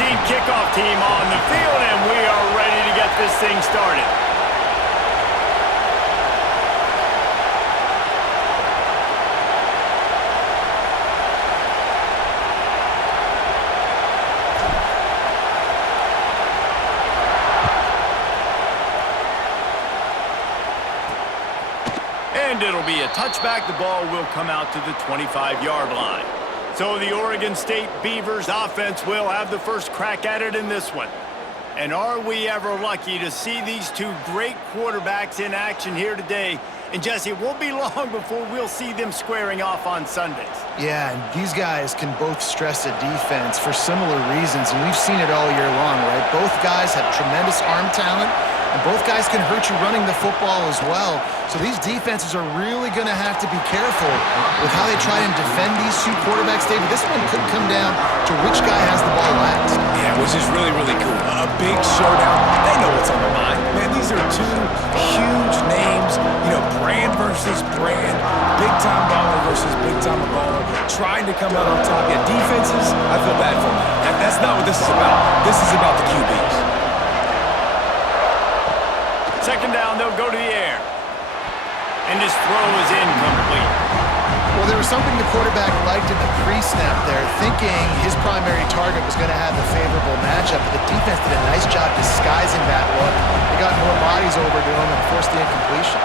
16 kickoff team on the field, and we are ready to get this thing started. And it'll be a touchback. The ball will come out to the 25-yard line. So the Oregon State Beavers offense will have the first crack at it in this one. And are we ever lucky to see these two great quarterbacks in action here today? And Jesse, it won't be long before we'll see them squaring off on Sundays. Yeah, and these guys can both stress a defense for similar reasons, and we've seen it all year long, right? Both guys have tremendous arm talent, and both guys can hurt you running the football as well. So these defenses are really going to have to be careful with how they try and defend these two quarterbacks, David. This one could come down to which guy has the ball last. Yeah, which is really, really cool. A big showdown. They know what's on the mind. Man, these are two huge names. You know, brand versus brand. Big-time baller versus big-time baller. Trying to come out on top. Yeah, defenses, I feel bad for them. That's not what this is about. This is about the QBs. Second down, they'll go to the air. And this throw is incomplete. Well, there was something the quarterback liked in the pre-snap there, thinking his primary target was going to have a favorable matchup, but the defense did a nice job disguising that look. They got more bodies over to him and forced the incompletion.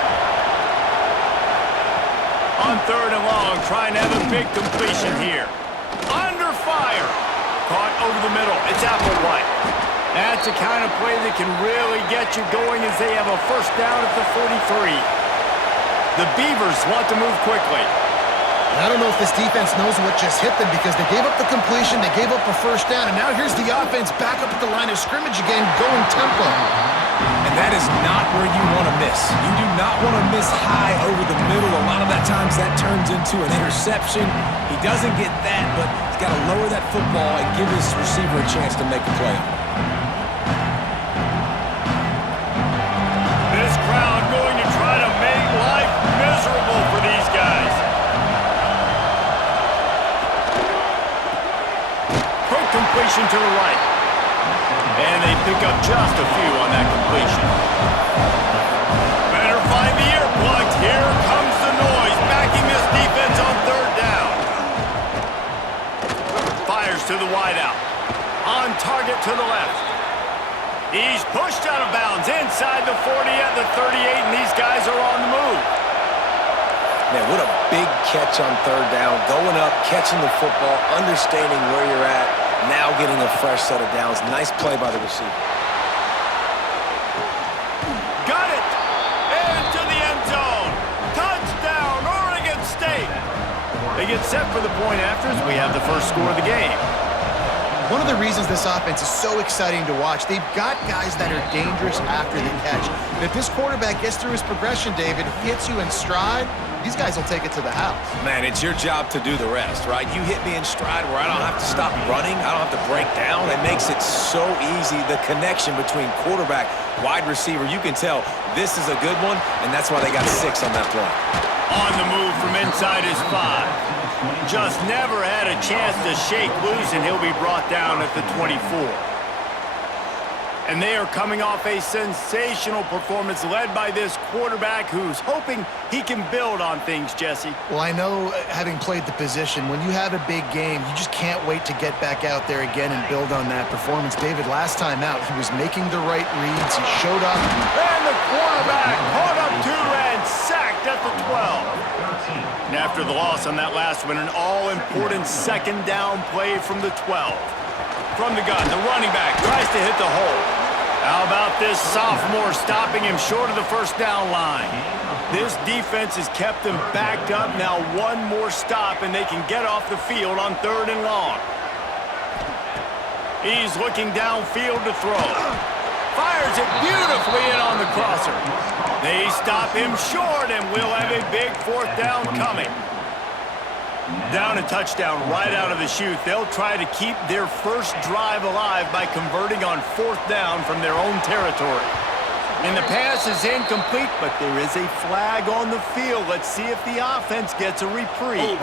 On third and long, trying to have a big completion here. Under fire. Caught over the middle. It's Applewhite. That's the kind of play that can really get you going as they have a first down at the 43. The Beavers want to move quickly. I don't know if this defense knows what just hit them because they gave up the completion, they gave up a first down, and now here's the offense back up at the line of scrimmage again, going tempo. And that is not where you want to miss. You do not want to miss high over the middle. A lot of that times that turns into an interception. He doesn't get that, but he's got to lower that football and give his receiver a chance to make a play. This crowd going to try to make life miserable for these guys. Quick completion to the right. And they pick up just a few on that completion. Better find the ear plugs. Here comes the noise, backing this defense on third down. Fires to the wideout. On target to the left. He's pushed out of bounds inside the 40 at the 38, and these guys are on the move. Man, what a big catch on third down. Going up, catching the football, understanding where you're at, now getting a fresh set of downs. Nice play by the receiver. Got it! Into the end zone. Touchdown, Oregon State. They get set for the point after as we have the first score of the game. One of the reasons this offense is so exciting to watch, they've got guys that are dangerous after the catch. And if this quarterback gets through his progression, David, hits you in stride, these guys will take it to the house. Man, it's your job to do the rest, right? You hit me in stride where I don't have to stop running. I don't have to break down. It makes it so easy. The connection between quarterback, wide receiver, you can tell this is a good one, and that's why they got 6 on that play. On the move from inside his 5. Just never had a chance to shake loose, and he'll be brought down at the 24. And they are coming off a sensational performance led by this quarterback who's hoping he can build on things, Jesse. Well, I know, having played the position, when you have a big game, you just can't wait to get back out there again and build on that performance. David, last time out, he was making the right reads. He showed up. And the quarterback caught up to and sacked at the 12. And after the loss on that last one, an all-important second down play from the 12. From the gun, the running back tries to hit the hole. How about this sophomore stopping him short of the first down line? This defense has kept them backed up. Now one more stop, and they can get off the field on third and long. He's looking downfield to throw. Fires it beautifully in on the crosser. They stop him short, and we'll have a big fourth down coming. Down a touchdown right out of the chute. They'll try to keep their first drive alive by converting on fourth down from their own territory. And the pass is incomplete, but there is a flag on the field. Let's see if the offense gets a reprieve.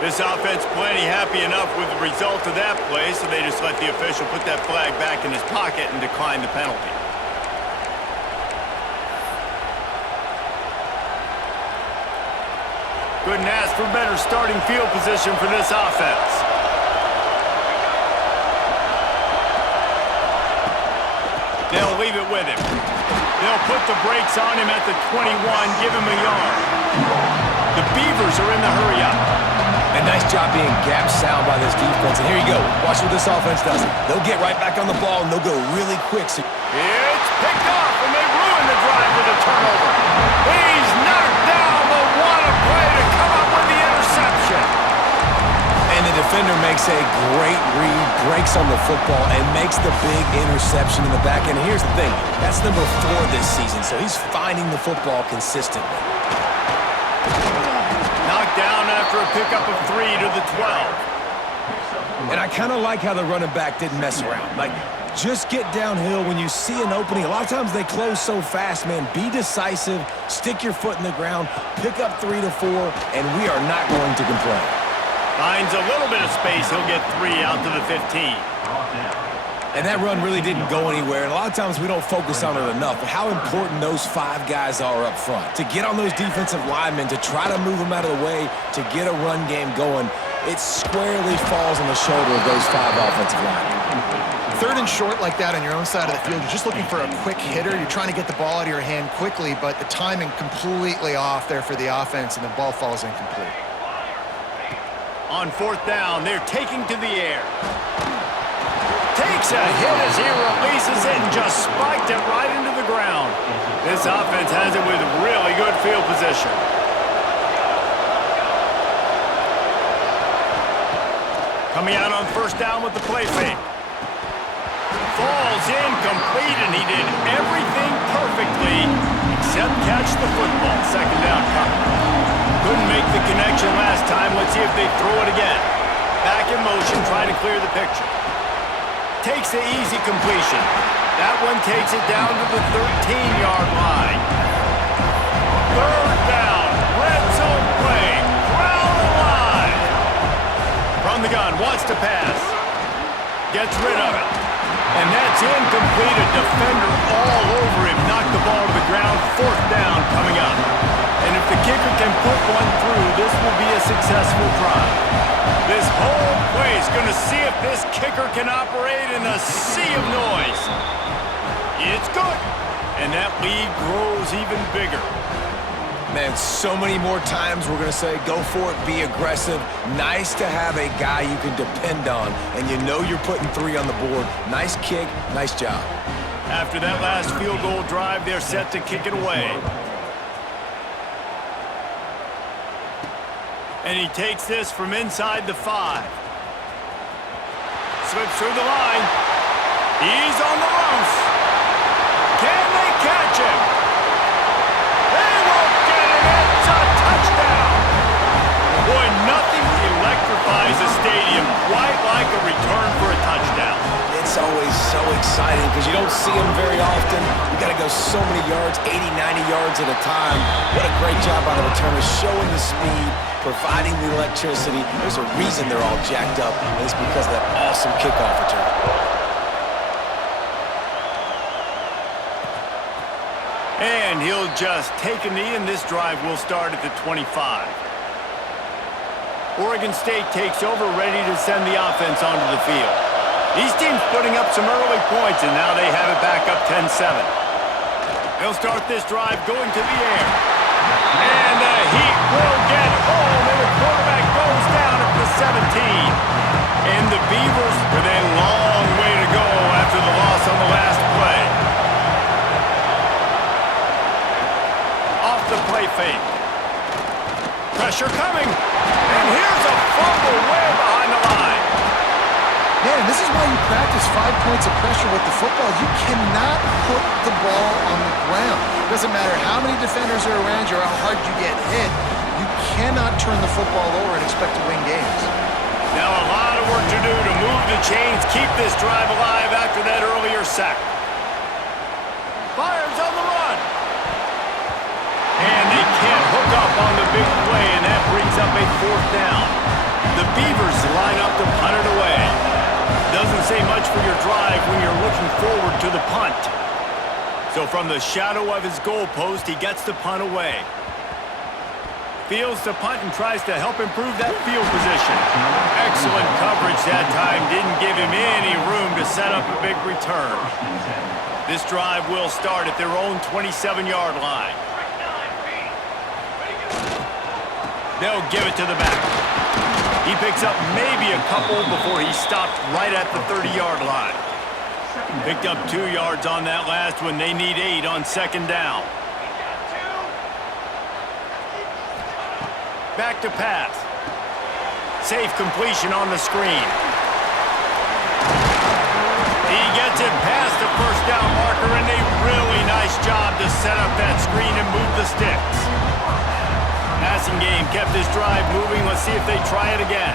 This offense plenty happy enough with the result of that play, so they just let the official put that flag back in his pocket and decline the penalty. Couldn't ask for better starting field position for this offense. They'll leave it with him. They'll put the brakes on him at the 21, give him a yard. The Beavers are in the hurry-up. And nice job being gap sound by this defense. And here you go. Watch what this offense does. They'll get right back on the ball, and they'll go really quick. It's picked off, and they ruin the drive with a turnover. He's knocked down, but what a play to come up with the interception. And the defender makes a great read, breaks on the football, and makes the big interception in the back end. Here's the thing. That's number 4 this season, so he's finding the football consistently. Knocked down after a pickup of 3 to the 12. And I kind of like how the running back didn't mess around. Like, just get downhill when you see an opening. A lot of times they close so fast, man. Be decisive, stick your foot in the ground, pick up 3 to 4, and we are not going to complain. Finds a little bit of space. He'll get 3 out to the 15. And that run really didn't go anywhere. And a lot of times we don't focus on it enough. But how important those 5 guys are up front. To get on those defensive linemen, to try to move them out of the way, to get a run game going, it squarely falls on the shoulder of those 5 offensive linemen. 3rd and short like that on your own side of the field, you're just looking for a quick hitter. You're trying to get the ball out of your hand quickly, but the timing completely off there for the offense, and the ball falls incomplete. On 4th down, they're taking to the air. Takes a hit as he releases it and just spiked it right into the ground. This offense has it with really good field position. Coming out on 1st down with the play fake. Falls incomplete, and he did everything perfectly except catch the football. 2nd down coming. Couldn't make the connection last time. Let's see if they throw it again. Back in motion, trying to clear the picture. Takes the easy completion. That one takes it down to the 13-yard line. 3rd down, red zone play, crowd alive. From the gun, wants to pass. Gets rid of it. And that's incomplete. A defender all over him. Knocked the ball to the ground. 4th down coming up. And if the kicker can put one through, this will be a successful drive. This whole play is going to see if this kicker can operate in a sea of noise. It's good. And that lead grows even bigger. Man, so many more times we're going to say, go for it, be aggressive. Nice to have a guy you can depend on, and you know you're putting 3 on the board. Nice kick, nice job. After that last field goal drive, they're set to kick it away. And he takes this from inside the 5. Slips through the line. He's on the loose. Can they catch him? They won't get it. It's a touchdown. Boy, nothing electrifies a stadium quite like a return for a touchdown. It's always so exciting because you don't see them very often. You got to go so many yards, 80, 90 yards at a time. What a great job by the returners, showing the speed, providing the electricity. There's a reason they're all jacked up, and it's because of that awesome kickoff return. And he'll just take a knee, and this drive will start at the 25. Oregon State takes over, ready to send the offense onto the field. These teams putting up some early points, and now they have it back up 10-7. They'll start this drive going to the air. And the Heat will get home, and the quarterback goes down at the 17. And the Beavers with a long way to go after the loss on the last play. Off the play fake. Pressure coming. And here's a fumble way behind the line. Man, this is why you practice 5 points of pressure with the football. You cannot put the ball on the ground. Doesn't matter how many defenders are around you or how hard you get hit. You cannot turn the football over and expect to win games. Now a lot of work to do to move the chains, keep this drive alive after that earlier sack. Fires on the run. And they can't hook up on the big play, and that brings picks up a 4th down. The Beavers line up to punt it away. Doesn't say much for your drive when you're looking forward to the punt. So from the shadow of his goalpost, he gets the punt away. Fields to punt and tries to help improve that field position. Excellent coverage that time. Didn't give him any room to set up a big return. This drive will start at their own 27-yard line. They'll give it to the back. He picks up maybe a couple before he stopped right at the 30-yard line. Picked up 2 yards on that last one. They need 8 on 2nd down. Back to pass. Safe completion on the screen. He gets it past the 1st down marker, and a really nice job to set up that screen and move the sticks. Passing game kept this drive moving. Let's see if they try it again.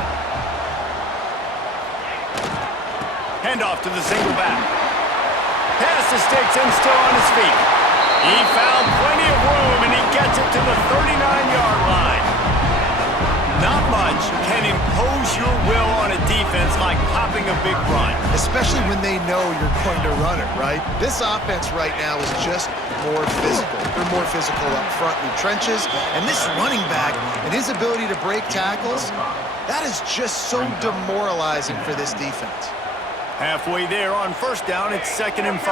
Handoff to the single back. Past the sticks and still on his feet. He found plenty of room, and he gets it to the 39-yard line. Not much can impose your will on a defense like popping a big run. Especially when they know you're going to run it, right? This offense right now is just more physical. They're more physical up front in the trenches. And this running back and his ability to break tackles, that is just so demoralizing for this defense. Halfway there on 1st down, it's 2nd and 5.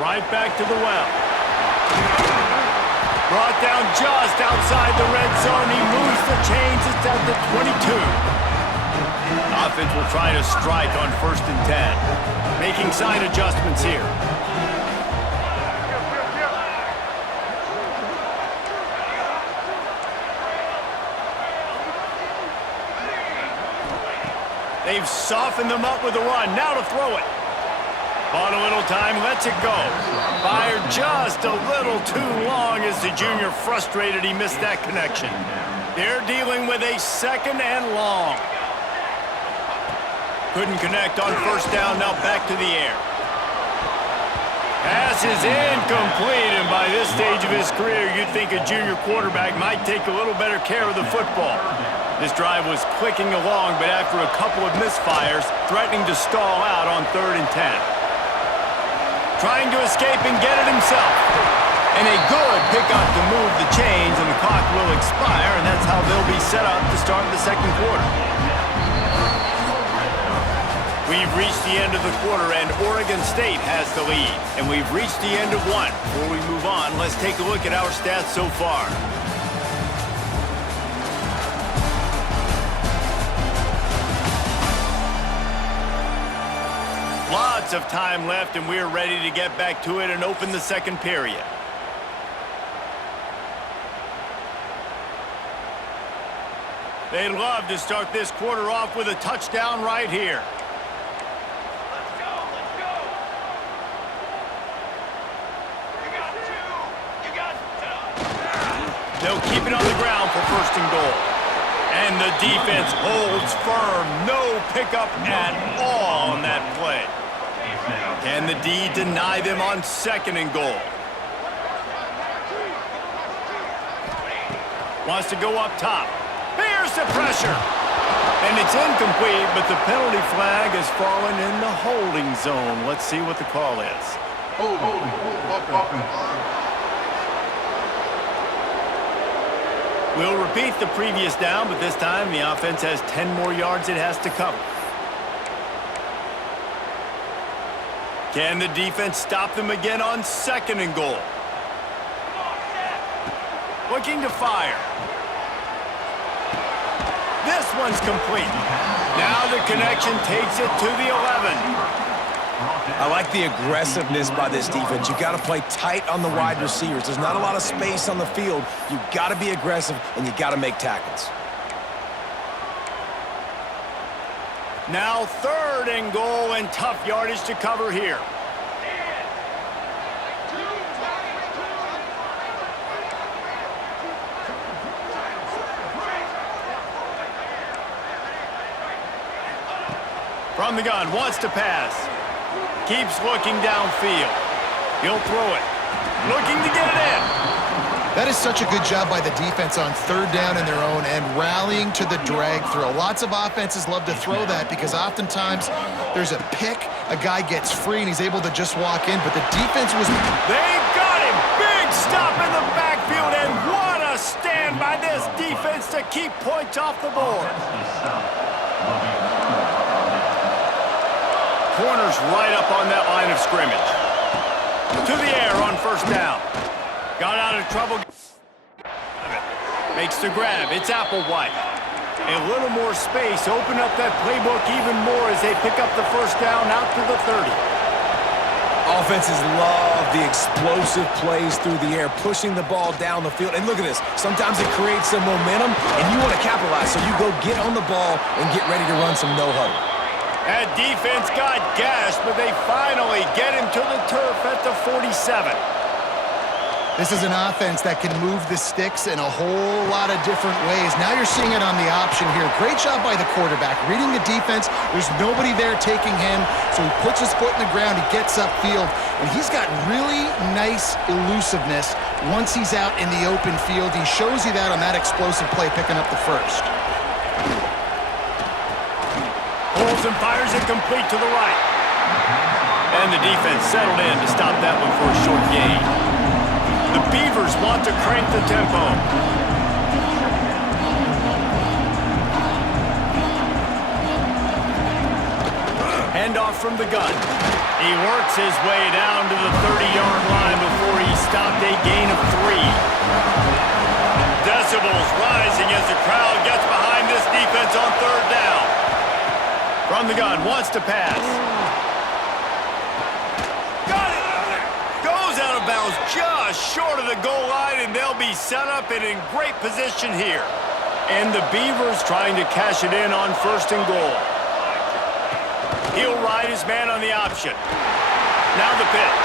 Right back to the well. Brought down just outside the red zone. He moves the chains. It's at the 22. Offense will try to strike on 1st and 10. Making sign adjustments here. They've softened them up with a run. Now to throw it. Bought a little time, lets it go. Fired just a little too long as the junior frustrated he missed that connection. They're dealing with a 2nd and long. Couldn't connect on 1st down, now back to the air. Pass is incomplete, and by this stage of his career, you'd think a junior quarterback might take a little better care of the football. This drive was clicking along, but after a couple of misfires, threatening to stall out on 3rd and 10. Trying to escape and get it himself. And a good pickup to move the chains, and the clock will expire, and that's how they'll be set up to start the 2nd quarter. We've reached the end of the quarter, and Oregon State has the lead. And we've reached the end of one. Before we move on, let's take a look at our stats so far. Lots of time left, and we're ready to get back to it and open the 2nd period. They'd love to start this quarter off with a touchdown right here. Let's go, let's go. You got 2. You got 2. They'll keep it on the ground for 1st and goal. And the defense holds firm. No pickup at all on that play. Can the D deny them on 2nd and goal? Wants to go up top. Here's the pressure. And it's incomplete, but the penalty flag has fallen in the holding zone. Let's see what the call is. We'll repeat the previous down, but this time the offense has 10 more yards it has to cover. Can the defense stop them again on 2nd and goal? Looking to fire. This one's complete. Now the connection takes it to the 11. I like the aggressiveness by this defense. You got to play tight on the wide receivers. There's not a lot of space on the field. You got to be aggressive, and you got to make tackles. Now 3rd and goal, and tough yardage to cover here. From the gun, wants to pass. Keeps looking downfield. He'll throw it. Looking to get it in. That is such a good job by the defense on third down in their own end, rallying to the drag throw. Lots of offenses love to throw that because oftentimes there's a pick, a guy gets free, and he's able to just walk in, but the defense was... They got him! Big stop in the backfield, and what a stand by this defense to keep points off the board. Corner's right up on that line of scrimmage. To the air on first down. Got out of trouble. Makes the grab. It's Applewhite. A little more space. Open up that playbook even more as they pick up the first down out to the 30. Offenses love the explosive plays through the air, pushing the ball down the field. And look at this. Sometimes it creates some momentum, and you want to capitalize. So you go get on the ball and get ready to run some no-huddle. That defense got gashed, but they finally get him to the turf at the 47. This is an offense that can move the sticks in a whole lot of different ways. Now you're seeing it on the option here. Great job by the quarterback. Reading the defense, there's nobody there taking him, so he puts his foot in the ground, he gets upfield, and he's got really nice elusiveness once he's out in the open field. He shows you that on that explosive play, picking up the first. Pulls and fires it complete to the right. And the defense settled in to stop that one for a short gain. The Beavers want to crank the tempo. Handoff from the gun. He works his way down to the 30-yard line before he stopped a gain of 3. Decibels rising as the crowd gets behind this defense on third down. From the gun, wants to pass. Bounds just short of the goal line, and they'll be set up and in great position here. And the Beavers trying to cash it in on first and goal. He'll ride his man on the option. Now the pitch.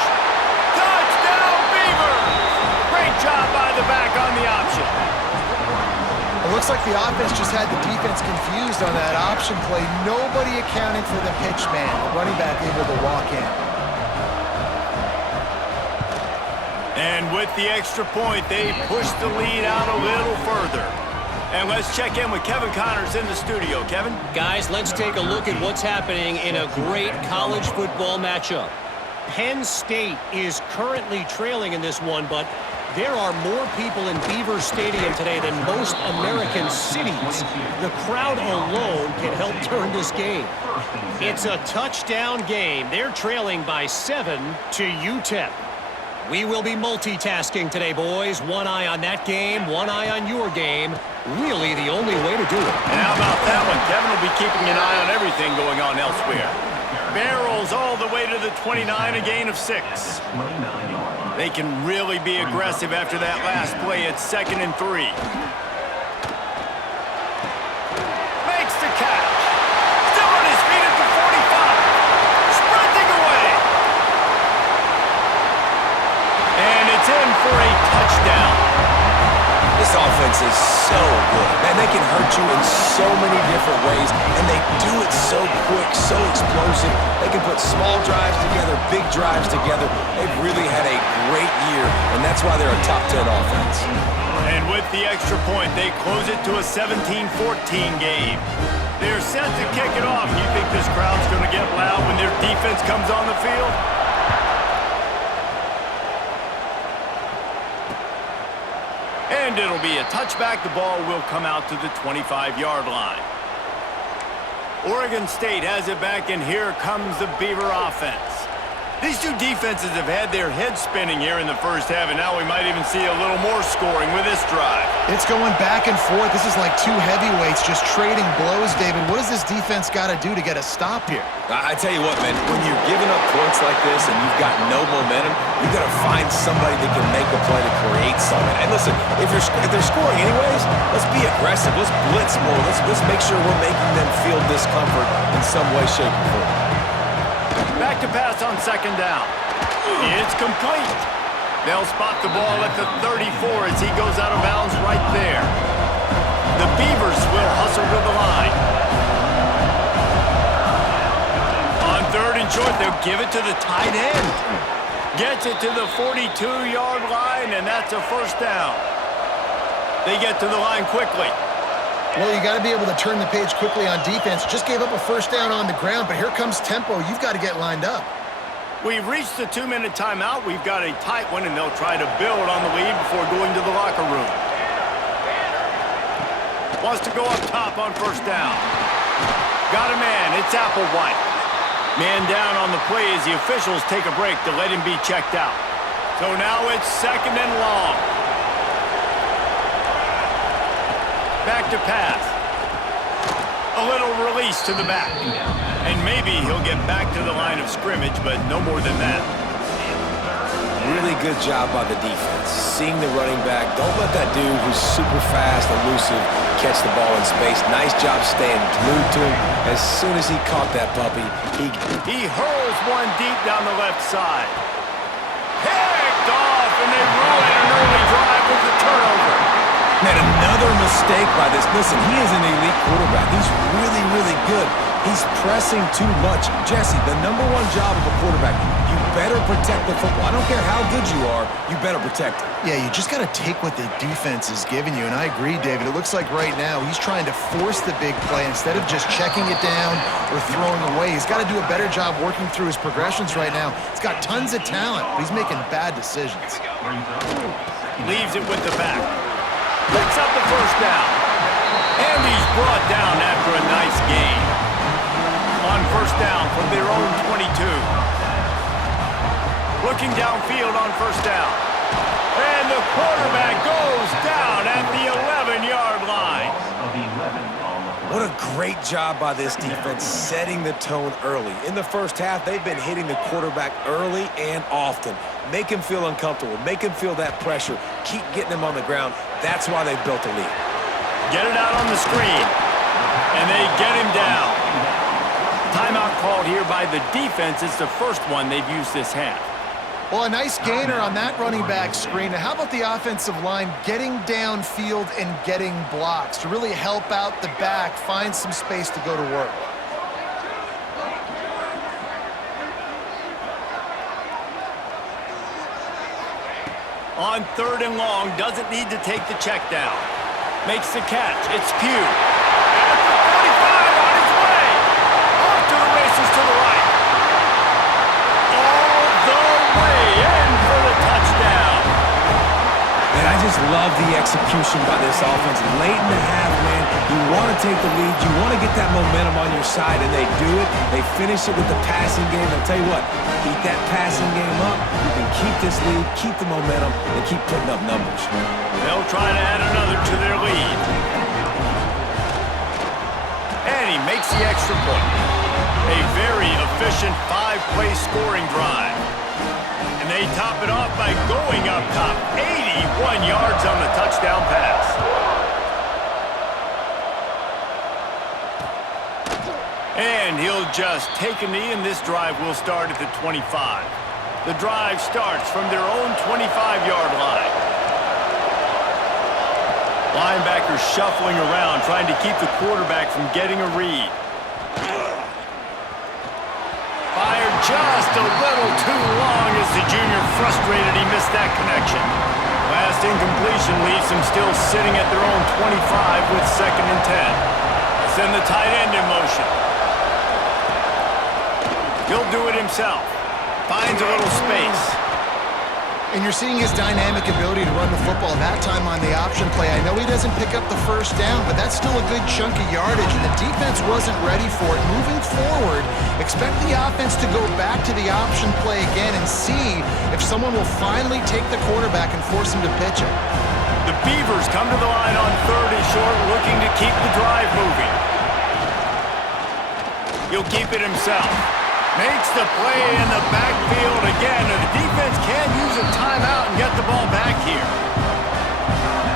Touchdown, Beavers! Great job by the back on the option. It looks like the offense just had the defense confused on that option play. Nobody accounting for the pitch man. The running back able to walk in. And with the extra point, they push the lead out a little further. And let's check in with Kevin Connors in the studio. Kevin? Guys, let's take a look at what's happening in a great college football matchup. Penn State is currently trailing in this one, but there are more people in Beaver Stadium today than most American cities. The crowd alone can help turn this game. It's a touchdown game. They're trailing by 7 to UTEP. We will be multitasking today, boys. One eye on that game, one eye on your game. Really the only way to do it. And how about that one? Kevin will be keeping an eye on everything going on elsewhere. Barrels all the way to the 29, a gain of 6. They can really be aggressive after that last play at 2nd and 3. Makes the catch. Still on his feet at the 45. Sprinting away. And it's in for a touchdown. This offense is so good. Man, they can hurt you in so many different ways, and they do it so quick, so explosive. They can put small drives together, big drives together. They've really had a great year, and that's why they're a top 10 offense. And with the extra point, they close it to a 17-14 game. They're set to kick it off. You think this crowd's going to get loud when their defense comes on the field? And it'll be a touchback. The ball will come out to the 25-yard line. Oregon State has it back, and here comes the Beaver offense. These two defenses have had their heads spinning here in the first half, and now we might even see a little more scoring with this drive. It's going back and forth. This is like two heavyweights just trading blows, David. What does this defense got to do to get a stop here? I tell you what, man, when you're giving up points like this and you've got no momentum, you've got to find somebody that can make a play to create something. And listen, if they're scoring anyways, let's be aggressive. Let's blitz more. Let's make sure we're making them feel discomfort in some way, shape, or form. Back to pass on 2nd down. It's complete. They'll spot the ball at the 34 as he goes out of bounds right there. The Beavers will hustle to the line. On 3rd and short, they'll give it to the tight end. Gets it to the 42-yard line, and that's a first down. They get to the line quickly. Well, you got to be able to turn the page quickly on defense. Just gave up a first down on the ground, but here comes tempo. You've got to get lined up. We've reached the 2-minute timeout. We've got a tight one, and they'll try to build on the lead before going to the locker room. Wants to go up top on first down. Got a man. It's Applewhite. Man down on the play as the officials take a break to let him be checked out. So now it's 2nd and long. Back to pass. A little release to the back. And maybe he'll get back to the line of scrimmage, but no more than that. Really good job by the defense. Seeing the running back. Don't let that dude who's super fast, elusive, catch the ball in space. Nice job staying glued to him. As soon as he caught that puppy, he hurls one deep down the left side. Picked off, and they ruin an early drive with the turnover. Man, another mistake by this. Listen, he is an elite quarterback. He's really, really good. He's pressing too much. Jesse, the #1 job of a quarterback, you better protect the football. I don't care how good you are, you better protect it. Yeah, you just got to take what the defense is giving you, and I agree, David. It looks like right now he's trying to force the big play instead of just checking it down or throwing away. He's got to do a better job working through his progressions right now. He's got tons of talent, but he's making bad decisions. Leaves it with the back. Picks up the first down. And he's brought down after a nice gain. On first down from their own 22. Looking downfield on first down. And the quarterback goes down at the 11-yard line. What a great job by this defense setting the tone early. In the first half, they've been hitting the quarterback early and often. Make him feel uncomfortable. Make him feel that pressure. Keep getting him on the ground. That's why they've built a lead. Get it out on the screen. And they get him down. Timeout called here by the defense. It's the first one they've used this half. Well, a nice gainer on that running back screen. Now, how about the offensive line getting downfield and getting blocks to really help out the back, find some space to go to work? On 3rd and long, doesn't need to take the check down. Makes the catch. It's Pugh. At the 45 on his way. Off to the races to the right. All the way in for the touchdown. And I just love the execution by this offense. Late in the half, man, you want to take the lead. You want to get that momentum on your side, and they do it. They finish it with the passing game. I'll tell you what, keep that passing game up. You can keep this lead, keep the momentum, and keep putting up numbers. They'll try to add another to their lead. And he makes the extra point. A very efficient 5-play scoring drive. And they top it off by going up top. 81 yards on the touchdown pass. And he'll just take a knee, and this drive will start at the 25. The drive starts from their own 25-yard line. Linebackers shuffling around, trying to keep the quarterback from getting a read. Fired just a little too long as the junior frustrated he missed that connection. Last incompletion leaves him still sitting at their own 25 with 2nd and 10. Send the tight end in motion. He'll do it himself. Finds a little space. And you're seeing his dynamic ability to run the football, that time on the option play. I know he doesn't pick up the first down, but that's still a good chunk of yardage, and the defense wasn't ready for it. Moving forward, expect the offense to go back to the option play again and see if someone will finally take the quarterback and force him to pitch it. The Beavers come to the line on 3rd and short, looking to keep the drive moving. He'll keep it himself. Makes the play in the backfield again, and the defense can use a timeout and get the ball back here.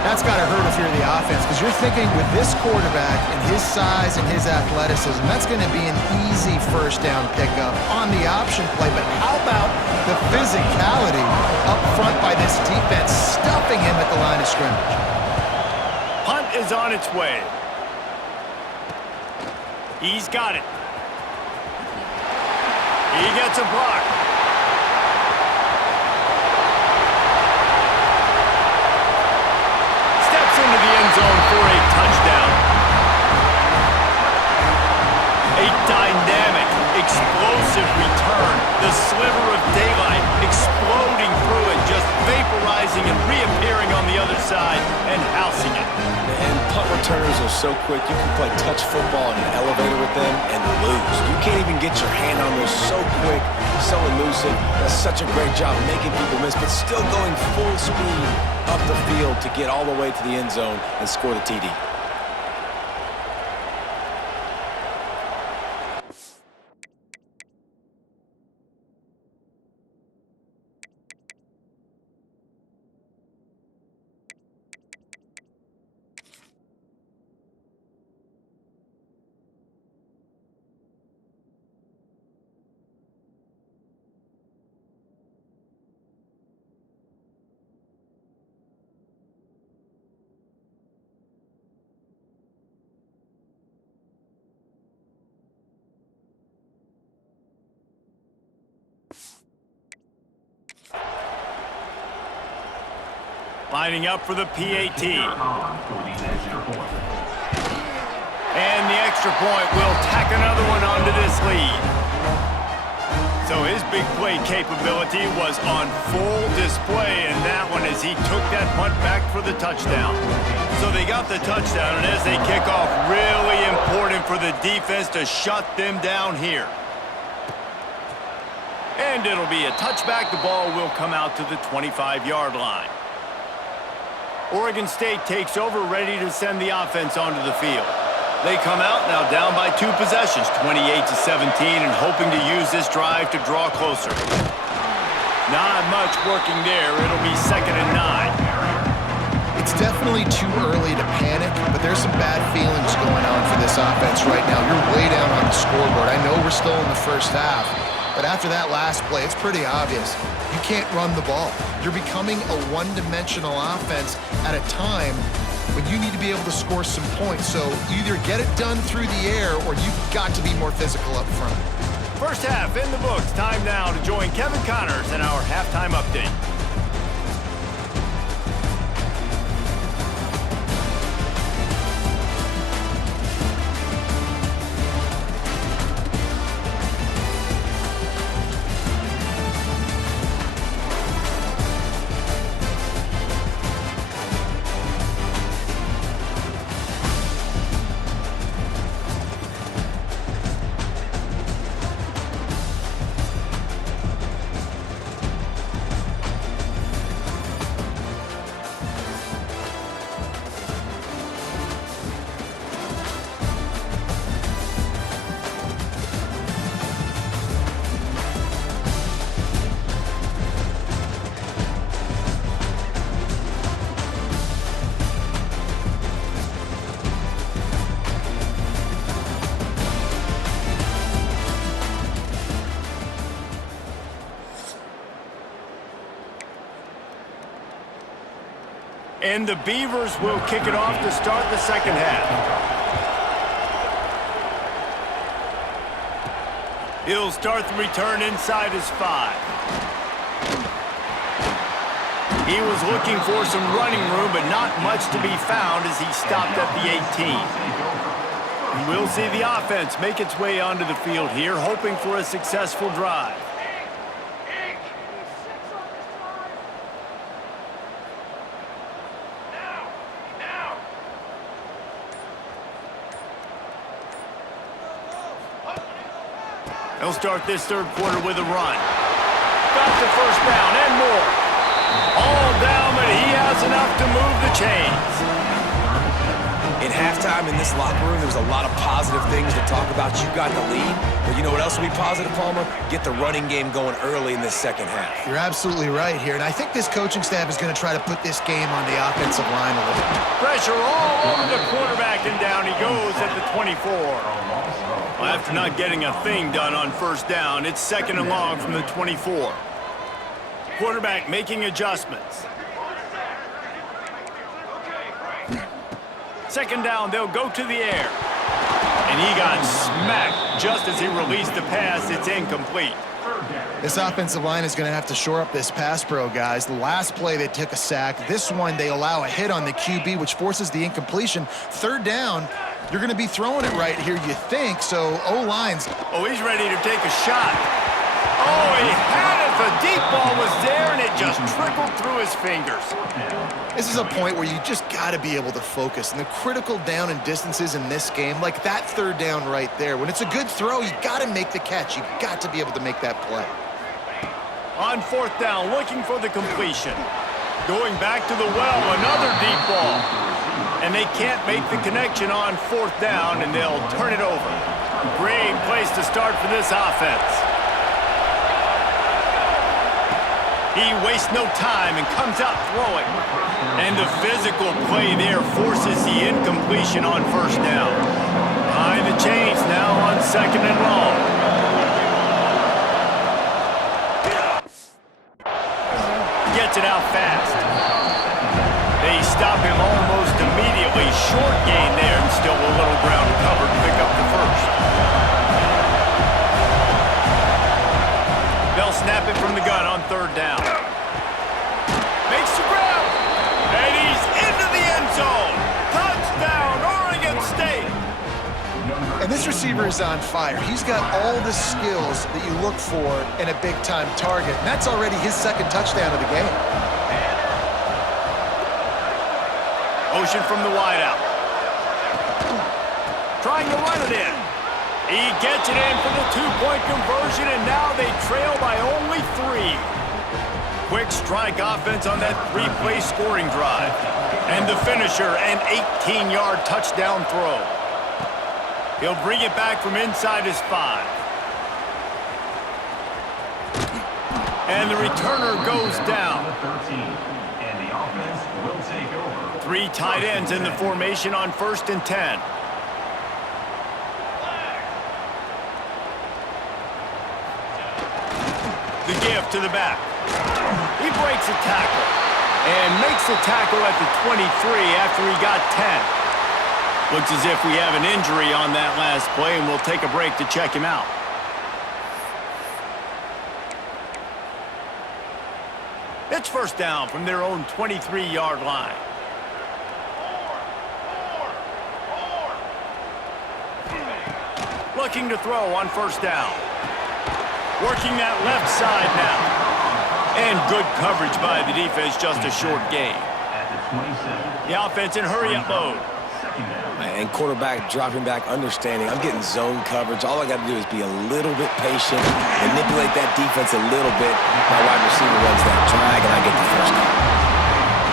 That's got to hurt if you're the offense, because you're thinking with this quarterback and his size and his athleticism, that's going to be an easy first down pickup on the option play. But how about the physicality up front by this defense, stuffing him at the line of scrimmage? Punt is on its way. He's got it. He gets a block. The sliver of daylight exploding through it, just vaporizing and reappearing on the other side and housing it. And punt returners are so quick, you can play touch football in an elevator with them and lose. You can't even get your hand on those, so quick, so elusive. That's such a great job making people miss, but still going full speed up the field to get all the way to the end zone and score the TD. Lining up for the PAT. And the extra point will tack another one onto this lead. So his big play capability was on full display in that one as he took that punt back for the touchdown. So they got the touchdown, and as they kick off, really important for the defense to shut them down here. And it'll be a touchback. The ball will come out to the 25-yard line. Oregon State takes over, ready to send the offense onto the field. They come out now down by 2 possessions, 28-17, and hoping to use this drive to draw closer. Not much working there. It'll be 2nd and 9. It's definitely too early to panic, but there's some bad feelings going on for this offense right now. You're way down on the scoreboard. I know we're still in the first half, but after that last play, it's pretty obvious. You can't run the ball. You're becoming a one-dimensional offense at a time when you need to be able to score some points. So either get it done through the air or you've got to be more physical up front. First half in the books. Time now to join Kevin Connors in our halftime update. And the Beavers will kick it off to start the second half. He'll start the return inside his 5. He was looking for some running room, but not much to be found as he stopped at the 18. And we'll see the offense make its way onto the field here, hoping for a successful drive. He'll start this third quarter with a run. Got the first down and more. All down, but he has enough to move the chains. In halftime in this locker room, there was a lot of positive things to talk about. You got the lead, but you know what else will be positive, Palmer? Get the running game going early in this second half. You're absolutely right here, and I think this coaching staff is going to try to put this game on the offensive line a little bit. Pressure all over the quarterback, and down he goes at the 24. Well, after not getting a thing done on first down, it's 2nd and long from the 24. Quarterback making adjustments. 2nd down, they'll go to the air. And he got smacked just as he released the pass. It's incomplete. This offensive line is going to have to shore up this pass pro, guys. The last play, they took a sack. This one, they allow a hit on the QB, which forces the incompletion. 3rd down, you're going to be throwing it right here, you think. So, O-line's... Oh, he's ready to take a shot. Oh, he had it. The deep ball was there, and it just trickled through his fingers. This is a point where you just got to be able to focus. And the critical down and distances in this game, like that third down right there, when it's a good throw, you got to make the catch. You got to be able to make that play. On fourth down, looking for the completion. Going back to the well, another deep ball. And they can't make the connection on fourth down, and they'll turn it over. Great place to start for this offense. He wastes no time and comes out throwing. And the physical play there forces the incompletion on first down. Behind the chains now on second and long. Gets it out fast. They stop him almost immediately. Short gain there and still a little ground covered to pick up the first. They'll snap it from the gun on third down. Makes the grab. And he's into the end zone. Touchdown, Oregon State. And this receiver is on fire. He's got all the skills that you look for in a big-time target. And that's already his second touchdown of the game. Motion from the wideout. Trying to run it in. He gets it in for the two-point conversion, and now they trail by only 3. Quick strike offense on that 3-play scoring drive. And the finisher, an 18-yard touchdown throw. He'll bring it back from inside his 5. And the returner goes down. 3 tight ends in the formation on 1st and 10. The give to the back. He breaks a tackle and makes the tackle at the 23 after he got 10. Looks as if we have an injury on that last play, and we'll take a break to check him out. It's first down from their own 23-yard line. Looking to throw on first down. Working that left side now. And good coverage by the defense, just a short gain. The offense in hurry-up mode. And quarterback dropping back, understanding I'm getting zone coverage. All I got to do is be a little bit patient, manipulate that defense a little bit. My wide receiver runs that drag, and I get the first down.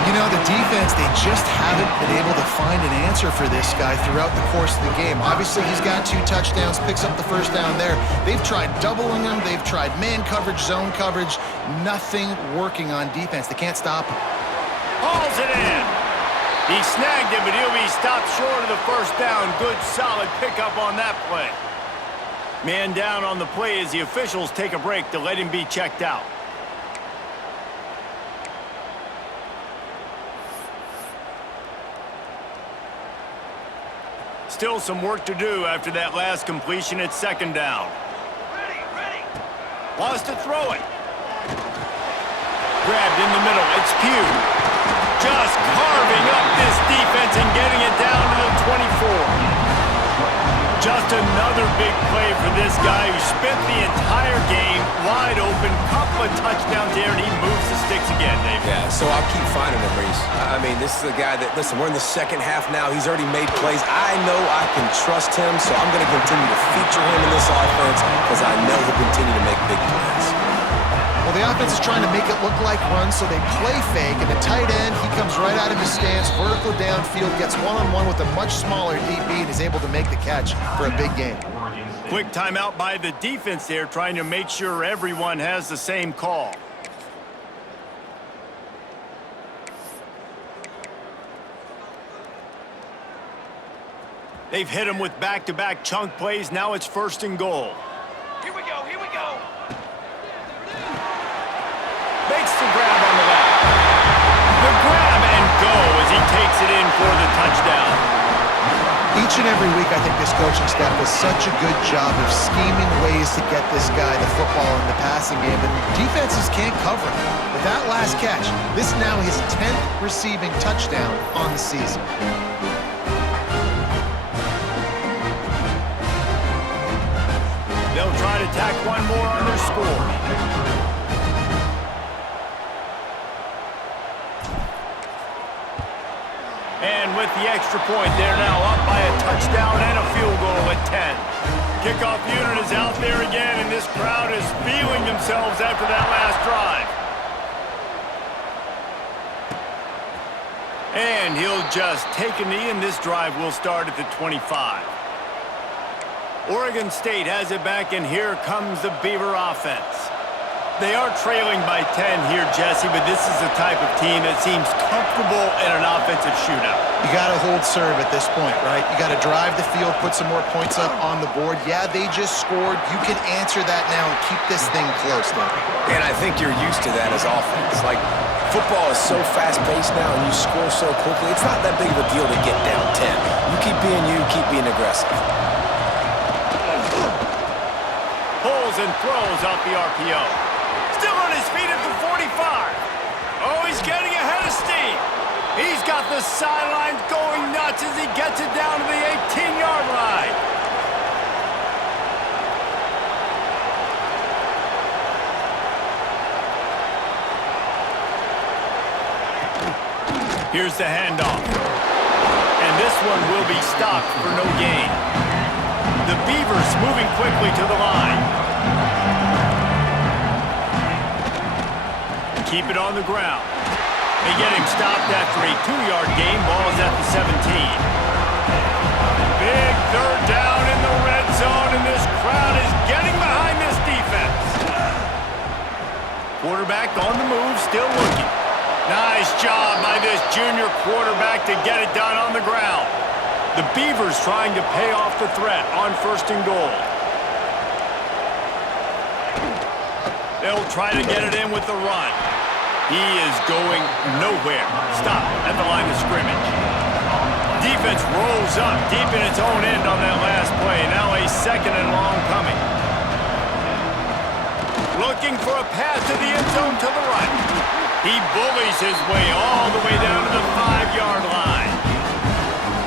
You know, the defense, they just haven't been able to find an answer for this guy throughout the course of the game. Obviously, he's got 2 touchdowns, picks up the first down there. They've tried doubling him. They've tried man coverage, zone coverage. Nothing working on defense. They can't stop him. Hauls it in. He snagged it, but he'll be stopped short of the first down. Good, solid pickup on that play. Man down on the play as the officials take a break to let him be checked out. Still some work to do after that last completion at second down. Ready. Wants to throw it. Grabbed in the middle. It's Pugh. Just carving up this defense and getting it down to the 24. Just another big play for this guy who spent the entire game wide open. Couple of touchdowns there, and he moves the sticks again, Dave. Yeah, so I'll keep finding him, Reese. I mean, this is a guy that, listen, we're in the second half now. He's already made plays. I know I can trust him, so I'm going to continue to feature him in this offense because I know he'll continue to make big plays. Well, the offense is trying to make it look like runs, so they play fake, and the tight end, he comes right out of his stance, vertical downfield, gets one-on-one with a much smaller DB, and is able to make the catch for a big game. Quick timeout by the defense there, trying to make sure everyone has the same call. They've hit him with back-to-back chunk plays. Now it's 1st and goal. Here we go. Makes the grab on the left. The grab and go as he takes it in for the touchdown. Each and every week, I think this coaching staff does such a good job of scheming ways to get this guy the football in the passing game, and defenses can't cover him. With that last catch, this is now his 10th receiving touchdown on the season. They'll try to tack one more on their score. And with the extra point, they're now up by a touchdown and a field goal at 10. Kickoff unit is out there again, and this crowd is feeling themselves after that last drive. And he'll just take a knee, and this drive will start at the 25. Oregon State has it back, and here comes the Beaver offense. They are trailing by 10 here, Jesse, but this is the type of team that seems comfortable in an offensive shootout. You got to hold serve at this point, right? You got to drive the field, put some more points up on the board. Yeah, they just scored. You can answer that now and keep this thing close, though. And I think you're used to that as offense. Like, football is so fast-paced now, and you score so quickly. It's not that big of a deal to get down 10. You keep being aggressive. Pulls and throws off the RPO. Still on his feet at the 45. Oh, he's getting ahead of steam. He's got the sidelines going nuts as he gets it down to the 18-yard line. Here's the handoff. And this one will be stopped for no gain. The Beavers moving quickly to the line. Keep it on the ground. They get him stopped after a 2-yard gain. Ball is at the 17. Big third down in the red zone, and this crowd is getting behind this defense. Quarterback on the move, still looking. Nice job by this junior quarterback to get it done on the ground. The Beavers trying to pay off the threat on 1st and goal. They'll try to get it in with the run. He is going nowhere. Stop at the line of scrimmage. Defense rolls up deep in its own end on that last play. Now a 2nd and long coming. Looking for a pass to the end zone to the right. He bullies his way all the way down to the 5-yard line.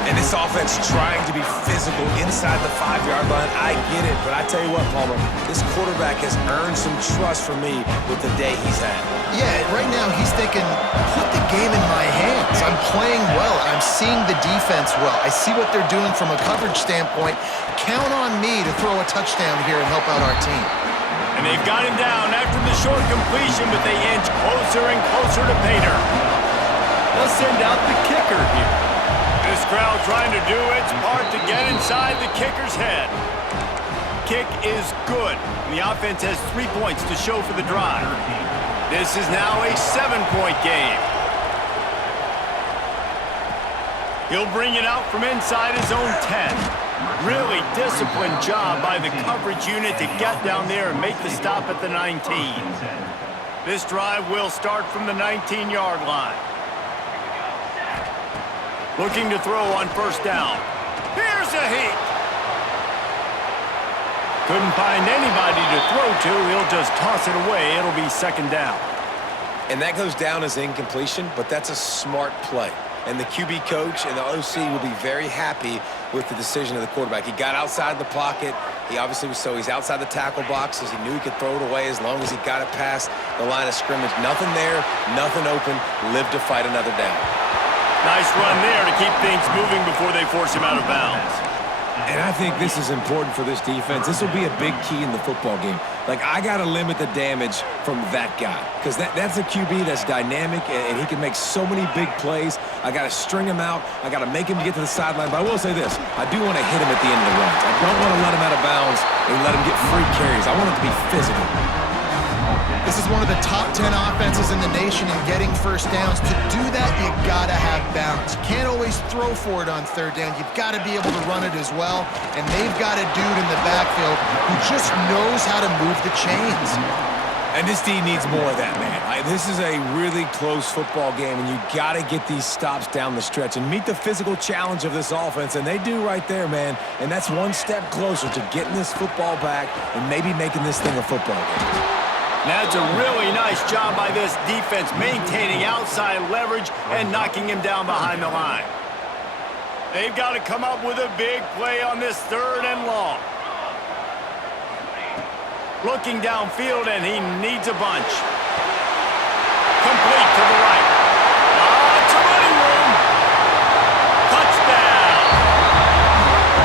And this offense trying to be physical inside the 5-yard line. I get it, but I tell you what, Palmer, this quarterback has earned some trust from me with the day he's had. Yeah, right now he's thinking, put the game in my hands. I'm playing well. I'm seeing the defense well. I see what they're doing from a coverage standpoint. Count on me to throw a touchdown here and help out our team. And they've got him down after the short completion, but they inch closer and closer to Painter. They'll send out the kicker here. This crowd trying to do its part to get inside the kicker's head. Kick is good. The offense has 3 points to show for the drive. This is now a 7-point game. He'll bring it out from inside his own 10. Really disciplined job by the coverage unit to get down there and make the stop at the 19. This drive will start from the 19-yard line. Looking to throw on 1st down. Here's a heat. Couldn't find anybody to throw to. He'll just toss it away. It'll be 2nd down. And that goes down as incompletion, but that's a smart play. And the QB coach and the OC will be very happy with the decision of the quarterback. He got outside the pocket. He obviously was he's outside the tackle box as he knew he could throw it away as long as he got it past the line of scrimmage. Nothing there, nothing open. Live to fight another down. Nice run there to keep things moving before they force him out of bounds. And I think this is important for this defense. This will be a big key in the football game. Like, I got to limit the damage from that guy because that's a QB that's dynamic and he can make so many big plays. I got to string him out. I got to make him get to the sideline. But I will say this. I do want to hit him at the end of the runs. I don't want to let him out of bounds and let him get free carries. I want it to be physical. This is one of the top 10 offenses in the nation in getting 1st downs. To do that, you got to have balance. You can't always throw for it on 3rd down. You've got to be able to run it as well. And they've got a dude in the backfield who just knows how to move the chains. And this team needs more of that, man. This is a really close football game, and you got to get these stops down the stretch and meet the physical challenge of this offense, and they do right there, man. And that's one step closer to getting this football back and maybe making this thing a football game. That's a really nice job by this defense, maintaining outside leverage and knocking him down behind the line. They've got to come up with a big play on this 3rd and long. Looking downfield, and he needs a bunch. Complete to the right. Lots of running room. Touchdown.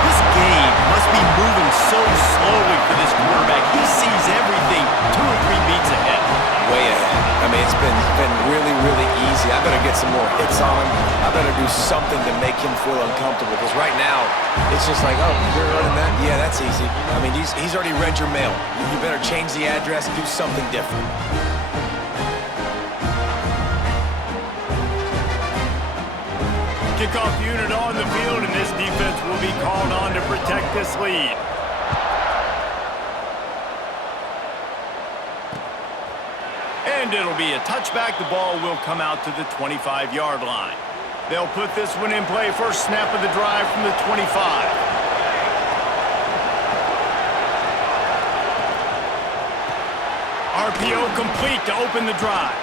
This game must be moving so slowly for this quarterback. He sees everything 2 or 3 beats ahead. Way ahead. I mean, it's been really, really easy. I better get some more hits on him. I better do something to make him feel uncomfortable, because right now, it's just like, oh, you're running that? Yeah, that's easy. I mean, he's already read your mail. You better change the address and do something different. Kickoff unit on the field, and this defense will be called on to protect this lead. And it'll be a touchback. The ball will come out to the 25-yard line. They'll put this one in play. First snap of the drive from the 25. RPO complete to open the drive.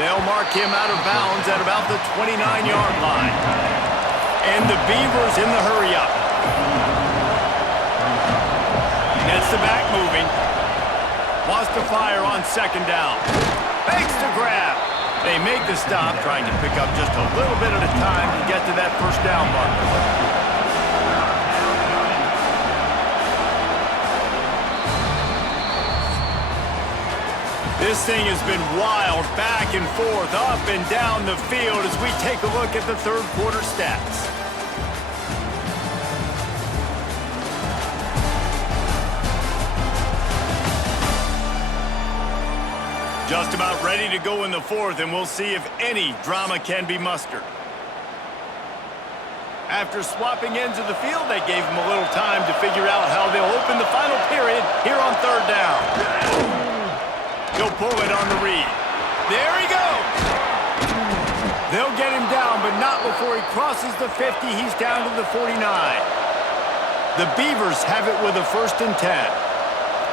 They'll mark him out of bounds at about the 29-yard line. And the Beavers in the hurry-up. Gets the back moving. Wants to fire on second down. Fakes the grab. They make the stop, trying to pick up just a little bit at a time to get to that first down marker. This thing has been wild, back and forth, up and down the field as we take a look at the third quarter stats. Just about ready to go in the fourth, and we'll see if any drama can be mustered. After swapping ends of the field, that gave them a little time to figure out how they'll open the final period here on third down. He'll pull it on the read. There he goes. They'll get him down, but not before he crosses the 50. He's down to the 49. The Beavers have it with a 1st and 10.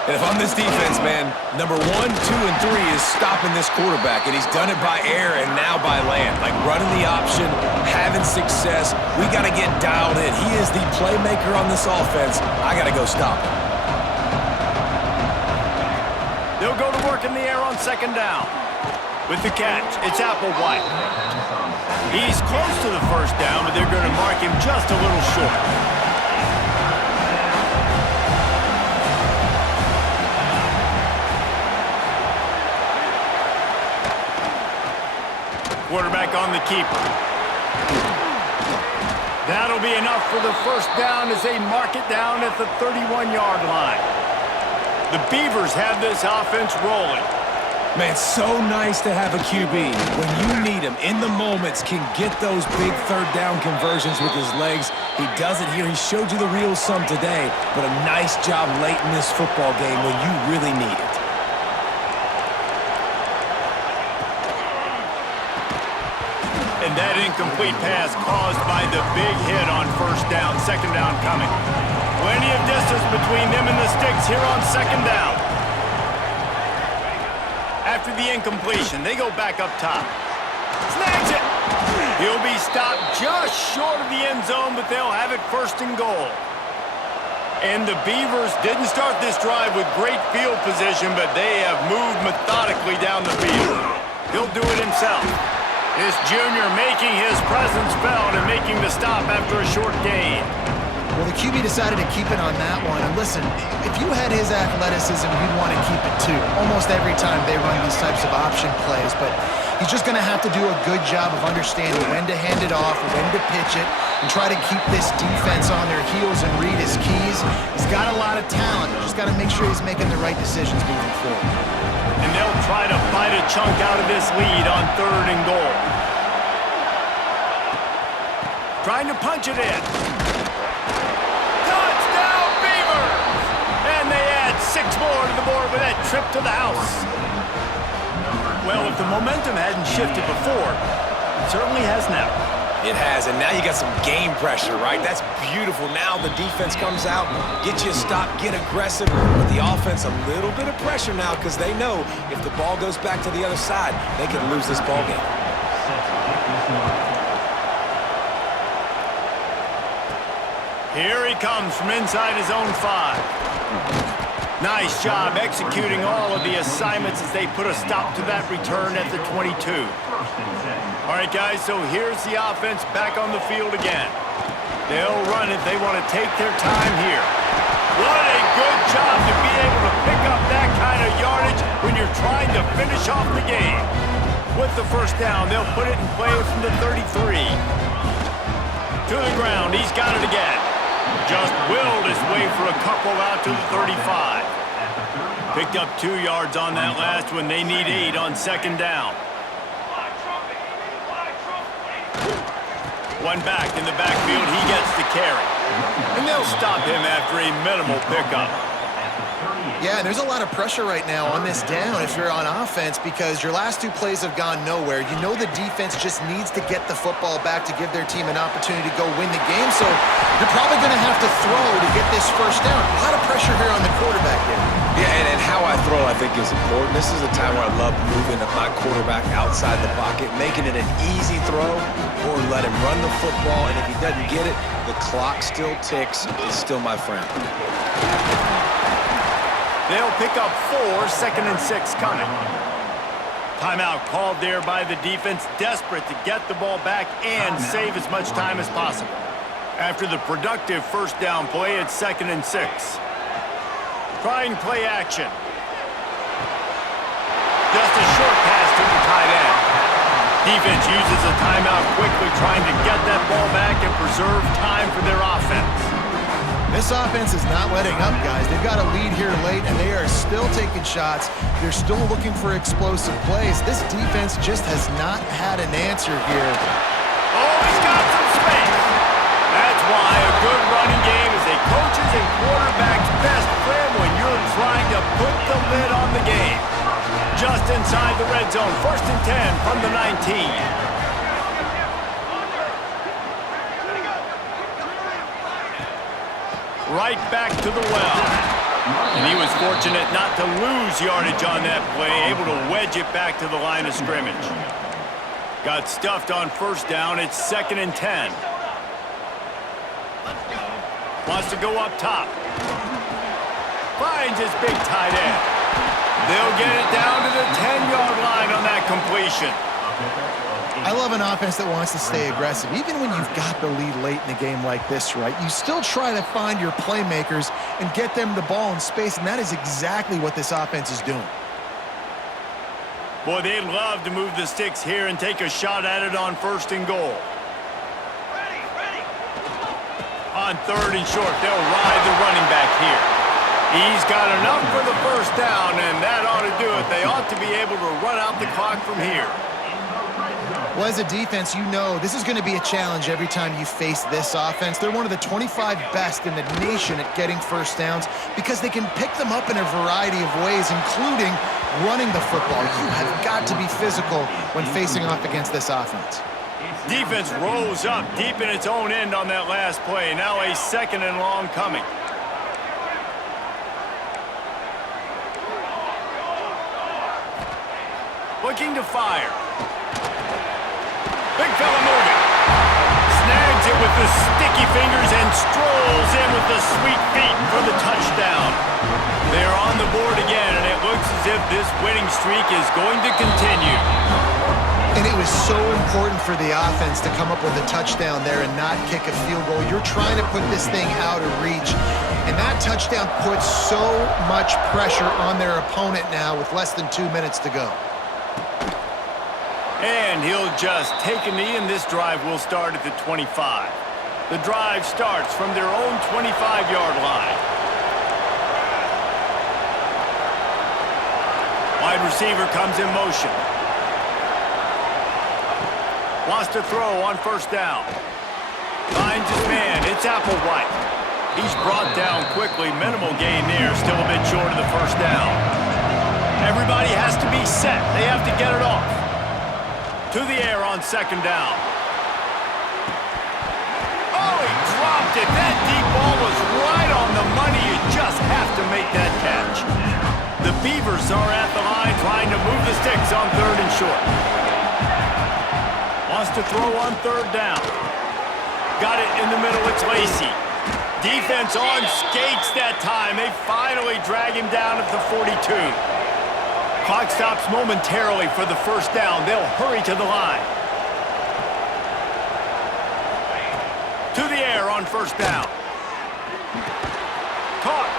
And if I'm this defense, man, number 1, 2, and 3 is stopping this quarterback, and he's done it by air and now by land. Like running the option, having success. We got to get dialed in. He is the playmaker on this offense. I got to go stop him. They'll go to work in the air on second down. With the catch, it's Applewhite. He's close to the first down, but they're going to mark him just a little short. Quarterback on the keeper. That'll be enough for the first down as they mark it down at the 31-yard line. The Beavers have this offense rolling. Man, so nice to have a QB. When you need him in the moments, can get those big third down conversions with his legs. He does it here. He showed you the real sum today, but a nice job late in this football game when you really need it. And that incomplete pass caused by the big hit on first down. Second down coming. Plenty of distance between them and the sticks here on second down. After the incompletion, they go back up top. Snags it. He'll be stopped just short of the end zone, but they'll have it 1st and goal. And the Beavers didn't start this drive with great field position, but they have moved methodically down the field. He'll do it himself. This junior making his presence felt and making the stop after a short gain. Well, the QB decided to keep it on that one. And listen, if you had his athleticism, you'd want to keep it too. Almost every time they run these types of option plays. But he's just going to have to do a good job of understanding when to hand it off, when to pitch it, and try to keep this defense on their heels and read his keys. He's got a lot of talent. Just got to make sure he's making the right decisions moving forward. And they'll try to bite a chunk out of this lead on 3rd and goal. Trying to punch it in. Touchdown, Beavers! And they add 6 more to the board with that trip to the house. Well, if the momentum hadn't shifted before, it certainly has now. It has, and now you got some game pressure, right? That's beautiful. Now the defense comes out, get you a stop, get aggressive, but the offense a little bit of pressure now because they know if the ball goes back to the other side, they can lose this ball game. Here he comes from inside his own 5. Nice job executing all of the assignments as they put a stop to that return at the 22. All right, guys, so here's the offense back on the field again. They'll run it. They want to take their time here. What a good job to be able to pick up that kind of yardage when you're trying to finish off the game. With the first down, they'll put it in play from the 33. To the ground, he's got it again. Just willed his way for a couple out to the 35. Picked up 2 yards on that last one. They need 8 on second down. One back in the backfield. He gets the carry. And they'll stop him after a minimal pickup. Yeah, there's a lot of pressure right now on this down if you're on offense because your last 2 plays have gone nowhere. You know the defense just needs to get the football back to give their team an opportunity to go win the game, so you're probably going to have to throw to get this first down. A lot of pressure here on the quarterback there. Yeah, and how I throw, I think, is important. This is a time where I love moving my quarterback outside the pocket, making it an easy throw, or let him run the football, and if he doesn't get it, the clock still ticks. It's still my friend. They'll pick up 4, 2nd and 6 coming. Timeout called there by the defense, desperate to get the ball back and save as much time as possible. After the productive first down play, it's 2nd and 6. Trying play action. Just a short pass to the tight end. Defense uses a timeout quickly, trying to get that ball back and preserve time for their offense. This offense is not letting up, guys. They've got a lead here late, and they are still taking shots. They're still looking for explosive plays. This defense just has not had an answer here. Oh, he's got some space. That's why a good running game is a coach's and quarterback's best friend when you're trying to put the lid on the game. Just inside the red zone, 1st and 10 from the 19. Right back to the well. And he was fortunate not to lose yardage on that play, able to wedge it back to the line of scrimmage. Got stuffed on first down. It's 2nd and 10. Wants to go up top. Finds his big tight end. They'll get it down to the 10-yard line on that completion. I love an offense that wants to stay aggressive. Even when you've got the lead late in a game like this, right, you still try to find your playmakers and get them the ball in space, and that is exactly what this offense is doing. Boy, they'd love to move the sticks here and take a shot at it on 1st and goal. Ready. On 3rd and short, they'll ride the running back here. He's got enough for the first down, and that ought to do it. They ought to be able to run out the clock from here. Well, as a defense, you know this is going to be a challenge every time you face this offense. They're one of the 25 best in the nation at getting first downs because they can pick them up in a variety of ways, including running the football. You have got to be physical when facing off against this offense. Defense rolls up deep in its own end on that last play. Now a 2nd and long coming. Looking to fire. Big fella moving. Snags it with the sticky fingers and strolls in with the sweet feet for the touchdown. They're on the board again, and it looks as if this winning streak is going to continue. And it was so important for the offense to come up with a touchdown there and not kick a field goal. You're trying to put this thing out of reach, and that touchdown puts so much pressure on their opponent now with less than 2 minutes to go. And he'll just take a knee, and this drive will start at the 25. The drive starts from their own 25-yard line. Wide receiver comes in motion. Wants to throw on first down. Finds his man. It's Applewhite. He's brought down quickly. Minimal gain there. Still a bit short of the first down. Everybody has to be set. They have to get it off. To the air on second down. Oh, he dropped it. That deep ball was right on the money. You just have to make that catch. The Beavers are at the line trying to move the sticks on 3rd and short. Wants to throw on 3rd down. Got it in the middle. It's Lacy. Defense on skates that time. They finally drag him down at the 42. Clock stops momentarily for the first down. They'll hurry to the line. To the air on first down. Caught.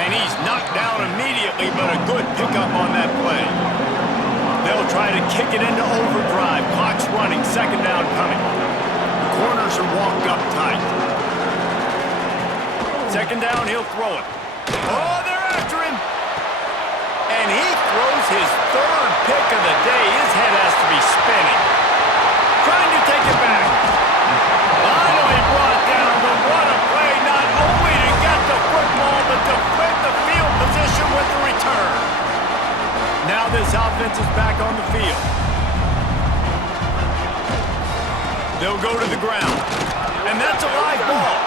And he's knocked down immediately, but a good pickup on that play. They'll try to kick it into overdrive. Clock's running. Second down coming. The corners are walked up tight. Second down, he'll throw it. Oh, they're after him. And he throws his third pick of the day. His head has to be spinning. Trying to take it back. Finally brought down, but what a play, not only to get the football, but to flip the field position with the return. Now this offense is back on the field. They'll go to the ground. And that's a live ball.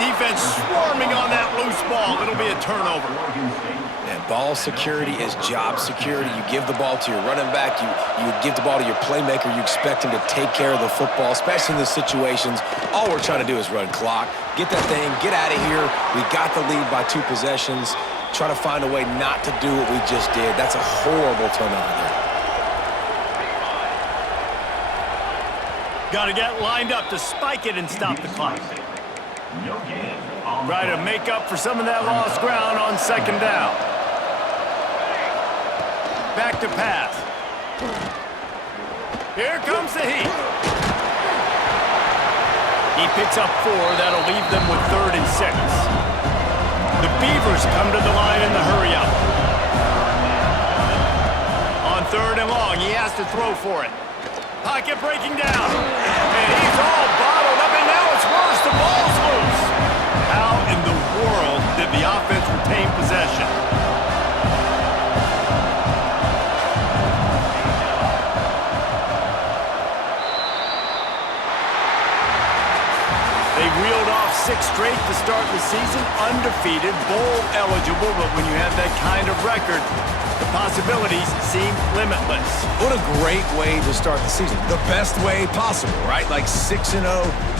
Defense swarming on that loose ball. It'll be a turnover. And ball security is job security. You give the ball to your running back. You give the ball to your playmaker. You expect him to take care of the football, especially in the situations. All we're trying to do is run clock. Get that thing. Get out of here. We got the lead by 2 possessions. Try to find a way not to do what we just did. That's a horrible turnover there. Got to get lined up to spike it and stop the clock. Try to make up for some of that lost ground on second down. Back to pass. Here comes the heat. He picks up 4. That'll leave them with 3rd and 6. The Beavers come to the line in the hurry-up. On 3rd and long, he has to throw for it. Pocket breaking down. And he's all bottled up, and now it's worse. The ball's loose. How in the world did the offense retain possession? They reeled off 6 straight to start the season, undefeated, bowl eligible, but when you have that kind of record, the possibilities seem limitless. What a great way to start the season. The best way possible, right? Like 6-0,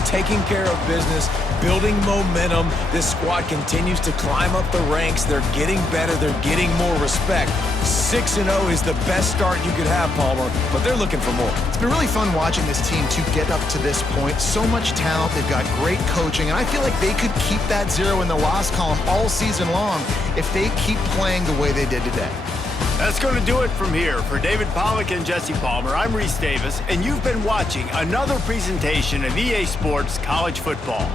taking care of business, building momentum. This squad continues to climb up the ranks. They're getting better. They're getting more respect. 6-0 is the best start you could have, Palmer, but they're looking for more. It's been really fun watching this team to get up to this point. So much talent. They've got great coaching, and I feel like they could keep that 0 in the loss column all season long if they keep playing the way they did today. That's going to do it from here. For David Pollack and Jesse Palmer, I'm Reese Davis, and you've been watching another presentation of EA Sports College Football.